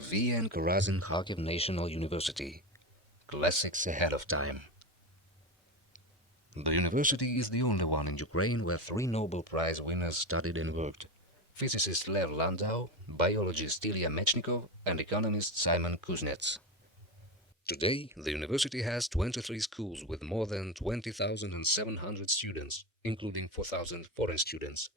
V.N.Karazin Kharkiv National University. Classics ahead of time. The university is the only one in Ukraine where three Nobel Prize winners studied and worked: physicist Lev Landau, biologist Ilya Mechnikov, and economist Simon Kuznets. Today, the university has 23 schools with more than 20,700 students, including 4,000 foreign students,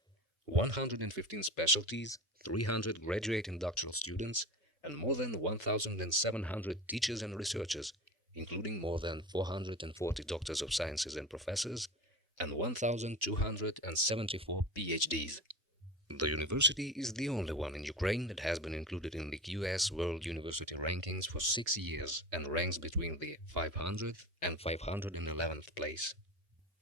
115 specialties, 300 graduate and doctoral students, and more than 1,700 teachers and researchers, including more than 440 doctors of sciences and professors, and 1,274 PhDs. The university is the only one in Ukraine that has been included in the US World University Rankings for 6 years and ranks between the 500th and 511th place.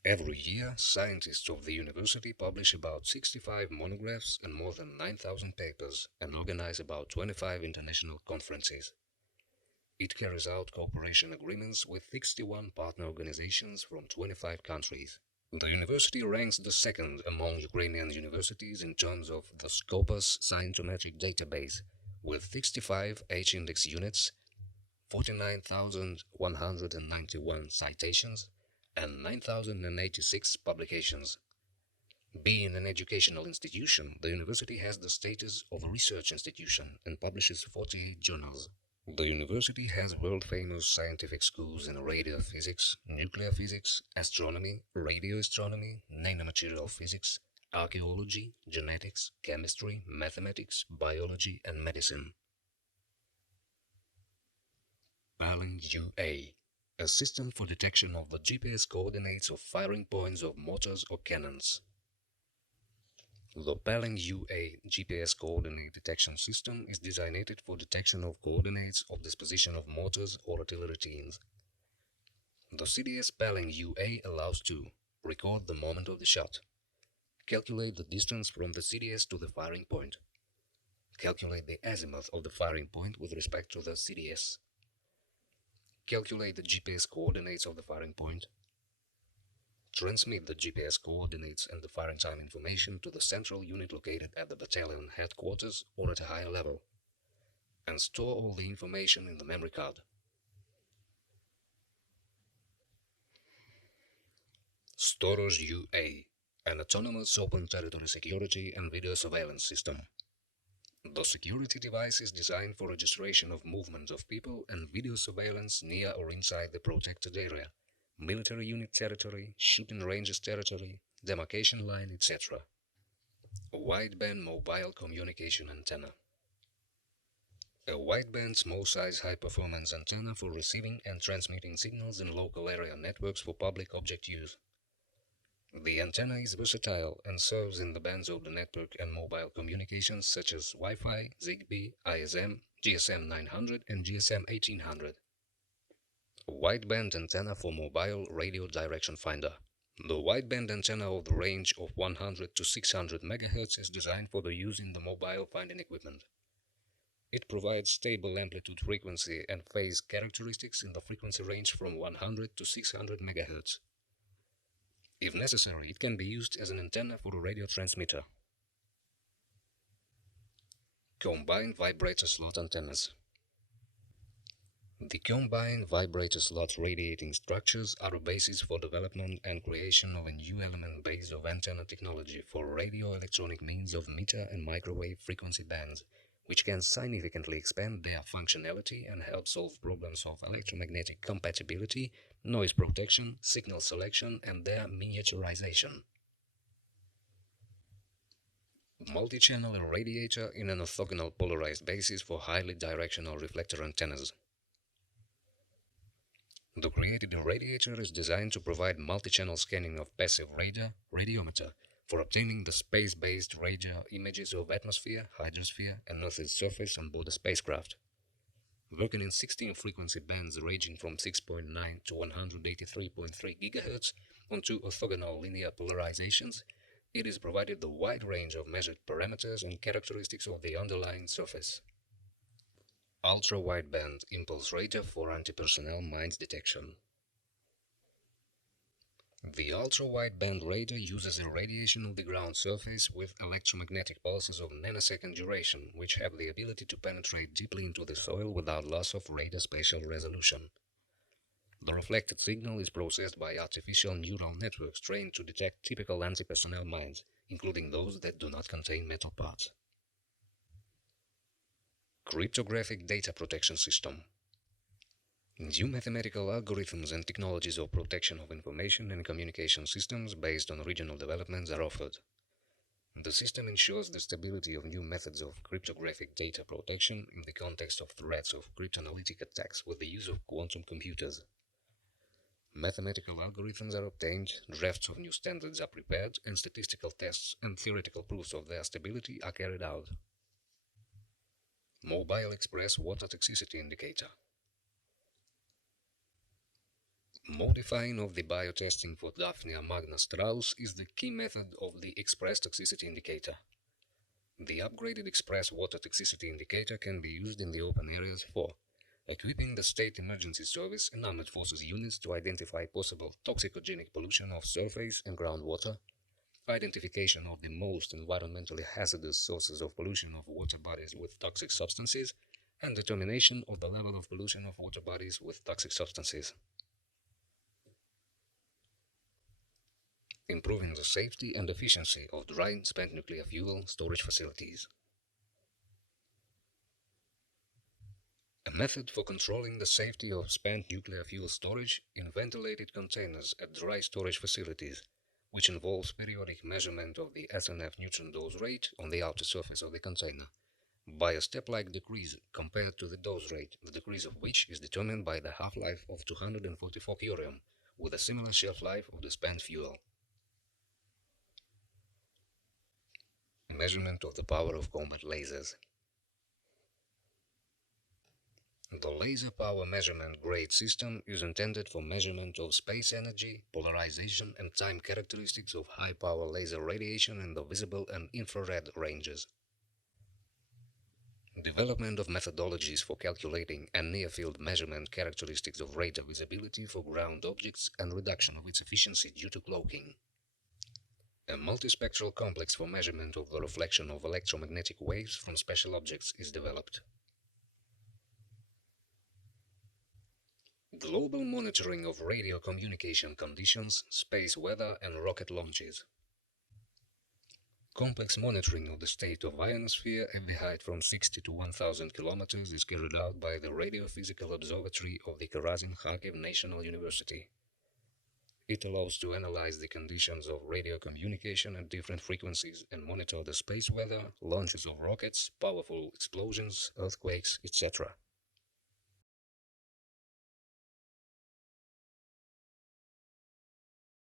Every year, scientists of the university publish about 65 monographs and more than 9,000 papers and organize about 25 international conferences. It carries out cooperation agreements with 61 partner organizations from 25 countries. The university ranks the second among Ukrainian universities in terms of the Scopus scientometric database, with 65 H-index units, 49,191 citations, and 9,086 publications. Being an educational institution, the university has the status of a research institution and publishes 48 journals. The university has world-famous scientific schools in radiophysics, nuclear physics, astronomy, radioastronomy, nanomaterial physics, archaeology, genetics, chemistry, mathematics, biology, and medicine. Paling UA, a system for detection of the GPS coordinates of firing points of mortars or cannons. The Paling UA GPS coordinate detection system is designed for detection of coordinates of disposition of mortars or artillery teams. The CDS Paling UA allows to record the moment of the shot, calculate the distance from the CDS to the firing point, calculate the azimuth of the firing point with respect to the CDS, calculate the GPS coordinates of the firing point, transmit the GPS coordinates and the firing time information to the central unit located at the battalion headquarters or at a higher level, and store all the information in the memory card. Storage UA, an autonomous open territory security and video surveillance system. The security device is designed for registration of movement of people and video surveillance near or inside the protected area, military unit territory, shooting ranges territory, demarcation line, etc. Wideband mobile communication antenna. A wideband small-size high-performance antenna for receiving and transmitting signals in local area networks for public object use. The antenna is versatile and serves in the bands of the network and mobile communications such as Wi-Fi, Zigbee, ISM, GSM 900 and GSM 1800. Wideband antenna for mobile radio direction finder. The wideband antenna of the range of 100 to 600 MHz is designed for the use in the mobile finding equipment. It provides stable amplitude frequency and phase characteristics in the frequency range from 100 to 600 MHz. If necessary, it can be used as an antenna for a radio transmitter. Combined vibrator slot antennas. The combined vibrator slot radiating structures are a basis for development and creation of a new element base of antenna technology for radio electronic means of meter and microwave frequency bands, which can significantly expand their functionality and help solve problems of electromagnetic compatibility, noise protection, signal selection, and their miniaturization. Multi-channel irradiator in an orthogonal polarized basis for highly directional reflector antennas. The created irradiator is designed to provide multi-channel scanning of passive radiometer, for obtaining the space-based radar images of atmosphere, hydrosphere, and Earth's surface on board a spacecraft. Working in 16 frequency bands ranging from 6.9 to 183.3 GHz on two orthogonal linear polarizations, it is provided the wide range of measured parameters and characteristics of the underlying surface. Ultra-wideband impulse radar for anti-personnel mines detection. The ultra-wideband radar uses the radiation of the ground surface with electromagnetic pulses of nanosecond duration, which have the ability to penetrate deeply into the soil without loss of radar spatial resolution. The reflected signal is processed by artificial neural networks trained to detect typical anti-personnel mines, including those that do not contain metal parts. Cryptographic Data Protection System. New mathematical algorithms and technologies of protection of information and communication systems based on regional developments are offered. The system ensures the stability of new methods of cryptographic data protection in the context of threats of cryptanalytic attacks with the use of quantum computers. Mathematical algorithms are obtained, drafts of new standards are prepared, and statistical tests and theoretical proofs of their stability are carried out. Mobile Express Water Toxicity Indicator. Modifying of the biotesting for Daphnia magna strauss is the key method of the Express Toxicity Indicator. The upgraded Express Water Toxicity Indicator can be used in the open areas for equipping the State Emergency Service and Armed Forces units to identify possible toxicogenic pollution of surface and groundwater, identification of the most environmentally hazardous sources of pollution of water bodies with toxic substances, and determination of the level of pollution of water bodies with toxic substances. Improving the safety and efficiency of dry and spent nuclear fuel storage facilities. A method for controlling the safety of spent nuclear fuel storage in ventilated containers at dry storage facilities, which involves periodic measurement of the SNF neutron dose rate on the outer surface of the container, by a step-like decrease compared to the dose rate, the decrease of which is determined by the half-life of 244 curium, with a similar shelf life of the spent fuel. Measurement of the power of combat lasers. The laser power measurement grade system is intended for measurement of space energy, polarization, and time characteristics of high-power laser radiation in the visible and infrared ranges. Development of methodologies for calculating and near-field measurement characteristics of radar visibility for ground objects and reduction of its efficiency due to cloaking. A multispectral complex for measurement of the reflection of electromagnetic waves from special objects is developed. Global monitoring of radio communication conditions, space weather, and rocket launches. Complex monitoring of the state of ionosphere at the height from 60 to 1000 kilometers is carried out by the Radiophysical Observatory of the Karazin Kharkiv National University. It allows to analyze the conditions of radio communication at different frequencies and monitor the space weather, launches of rockets, powerful explosions, earthquakes, etc.